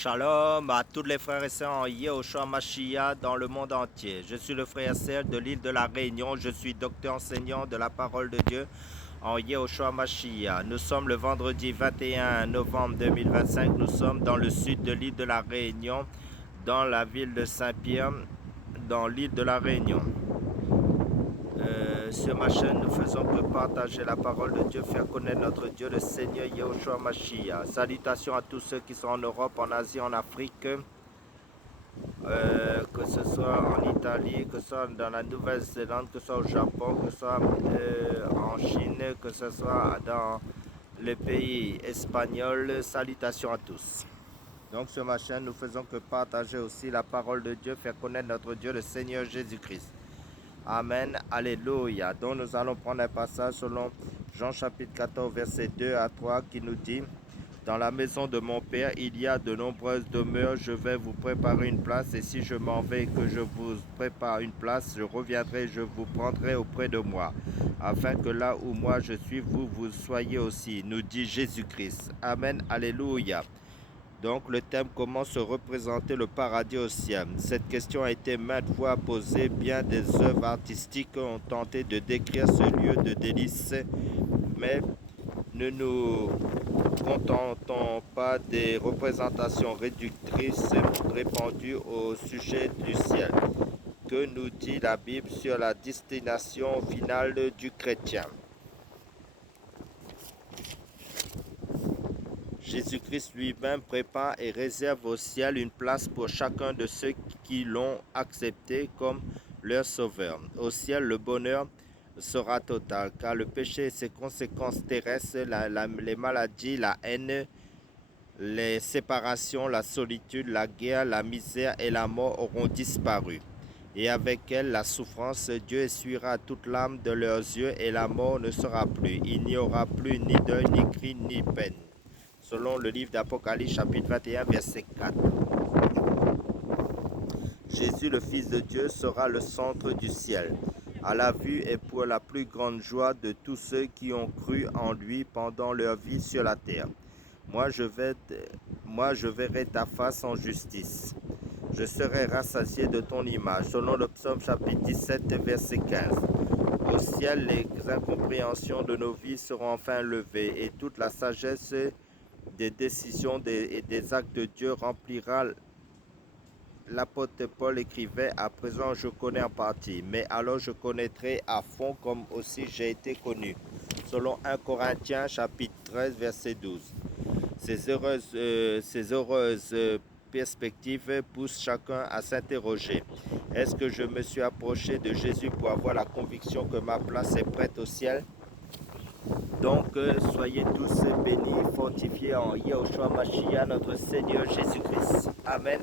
Shalom à tous les frères et sœurs en Yehoshua Mashiach dans le monde entier. Je suis le frère Serge de l'île de la Réunion. Je suis docteur enseignant de la parole de Dieu en Yehoshua Mashiach. Nous sommes le vendredi 21 novembre 2025. Nous sommes dans le sud de l'île de la Réunion, dans la ville de Saint-Pierre, dans l'île de la Réunion. Sur ma chaîne, nous faisons que partager la parole de Dieu, faire connaître notre Dieu, le Seigneur Yehoshua Mashiach. Salutations à tous ceux qui sont en Europe, en Asie, en Afrique, que ce soit en Italie, que ce soit dans la Nouvelle-Zélande, que ce soit au Japon, que ce soit en Chine, que ce soit dans les pays espagnols. Salutations à tous. Donc sur ma chaîne, nous faisons que partager aussi la parole de Dieu, faire connaître notre Dieu, le Seigneur Jésus-Christ. Amen, alléluia. Donc nous allons prendre un passage selon Jean chapitre 14, verset 2 à 3 qui nous dit: dans la maison de mon Père, il y a de nombreuses demeures. Je vais vous préparer une place, et si je m'en vais et que je vous prépare une place, je reviendrai et je vous prendrai auprès de moi, afin que là où moi je suis, vous soyez aussi, nous dit Jésus-Christ. Amen, alléluia. Donc le thème: comment se représenter le paradis au ciel. Cette question a été maintes fois posée. Bien des œuvres artistiques ont tenté de décrire ce lieu de délices, mais ne nous contentons pas des représentations réductrices répandues au sujet du ciel. Que nous dit la Bible sur la destination finale du chrétien? Jésus-Christ lui-même prépare et réserve au ciel une place pour chacun de ceux qui l'ont accepté comme leur sauveur. Au ciel, le bonheur sera total, car le péché et ses conséquences terrestres, les maladies, la haine, les séparations, la solitude, la guerre, la misère et la mort auront disparu. Et avec elles, la souffrance. Dieu essuiera toute larme de leurs yeux et la mort ne sera plus. Il n'y aura plus ni deuil, ni cri, ni peine. Selon le livre d'Apocalypse, chapitre 21, verset 4. Jésus, le Fils de Dieu, sera le centre du ciel, à la vue et pour la plus grande joie de tous ceux qui ont cru en lui pendant leur vie sur la terre. Moi, je verrai ta face en justice. Je serai rassasié de ton image. Selon le psaume chapitre 17, verset 15. Au ciel, les incompréhensions de nos vies seront enfin levées, et toute la sagesse des décisions et des actes de Dieu remplira. L'apôtre Paul écrivait: à présent je connais en partie, mais alors je connaîtrai à fond comme aussi j'ai été connu. Selon 1 Corinthiens chapitre 13 verset 12. Ces heureuses perspectives poussent chacun à s'interroger: est-ce que je me suis approché de Jésus pour avoir la conviction que ma place est prête au ciel? Donc, soyez tous bénis, fortifiés en Yehoshua Mashiach, notre Seigneur Jésus-Christ. Amen.